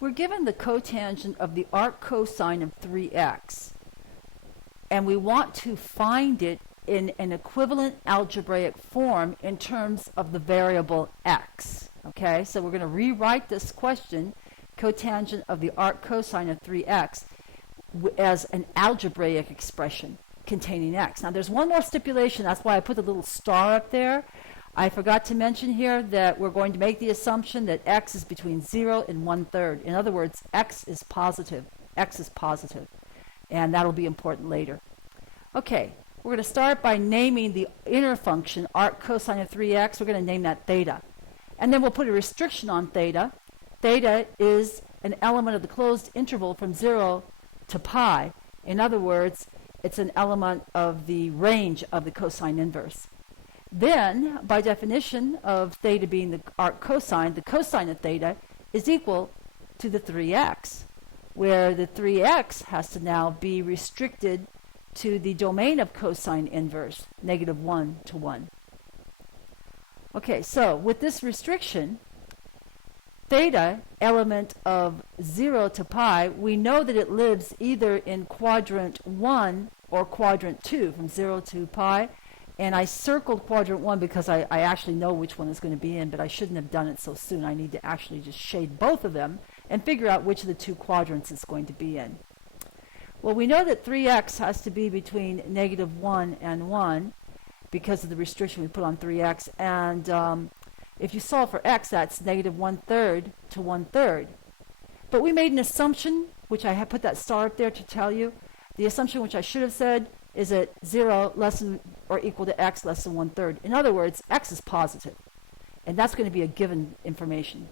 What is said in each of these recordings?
We're given the cotangent of the arc cosine of 3x, and we want to find it in an equivalent algebraic form in terms of the variable x. Okay, so we're going to rewrite this question, cotangent of the arc cosine of 3x, as an algebraic expression containing x. Now there's one more stipulation, that's why I put the little star up there. I forgot to mention here that we're going to make the assumption that x is between 0 and 1/3. In other words, x is positive. And that'll be important later. Okay, we're going to start by naming the inner function, arc cosine of 3x. We're going to name that theta. And then we'll put a restriction on theta. Theta is an element of the closed interval from 0 to pi. In other words, it's an element of the range of the cosine inverse. Then, by definition of theta being the arc cosine, the cosine of theta is equal to the 3x, where the 3x has to now be restricted to the domain of cosine inverse, -1 to 1. Okay, so with this restriction, theta, element of 0 to pi, we know that it lives either in quadrant 1 or quadrant 2, from 0 to pi. And I circled quadrant 1 because I actually know which one is going to be in, but I shouldn't have done it so soon. I need to actually just shade both of them and figure out which of the two quadrants it's going to be in. Well, we know that 3x has to be between -1 and 1 because of the restriction we put on 3x. And if you solve for x, that's -1/3 to 1/3. But we made an assumption, which I have put that star up there to tell you. The assumption, which I should have said, is that 0 less than or equal to x less than 1/3. In other words, x is positive. And that's going to be a given information.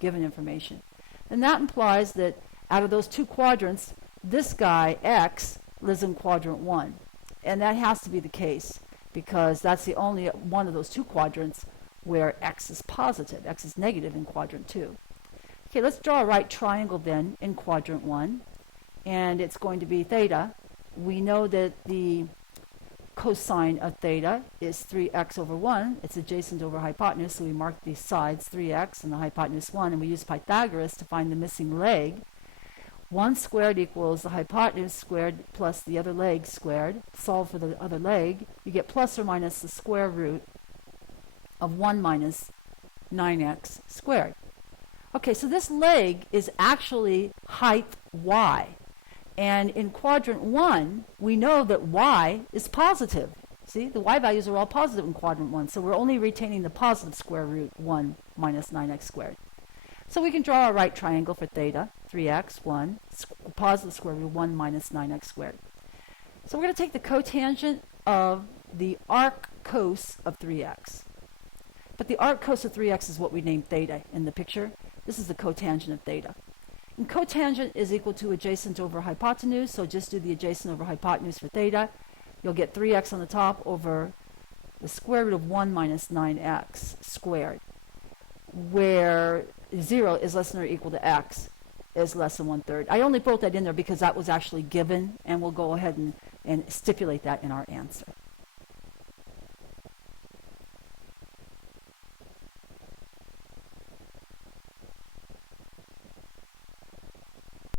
And that implies that out of those two quadrants, this guy, x, lives in quadrant 1. And that has to be the case because that's the only one of those two quadrants where x is positive. X is negative in quadrant 2. Okay, let's draw a right triangle then in quadrant 1. And it's going to be theta. We know that the cosine of theta is 3x over 1. It's adjacent over hypotenuse, so we mark the sides 3x and the hypotenuse 1, and we use Pythagoras to find the missing leg. 1 squared equals the hypotenuse squared plus the other leg squared. Solve for the other leg. You get plus or minus the square root of 1 minus 9x squared. Okay, so this leg is actually height y. And in quadrant 1, we know that y is positive. See, the y values are all positive in quadrant 1, so we're only retaining the positive square root 1 minus 9x squared. So we can draw a right triangle for theta, 3x, 1, positive square root 1 minus 9x squared. So we're going to take the cotangent of the arc cos of 3x. But the arc cos of 3x is what we named theta in the picture. This is the cotangent of theta. And cotangent is equal to adjacent over hypotenuse, so just do the adjacent over hypotenuse for theta. You'll get 3x on the top over the square root of 1 minus 9x squared, where 0 is less than or equal to x is less than 1/3. I only wrote that in there because that was actually given, and we'll go ahead and stipulate that in our answer.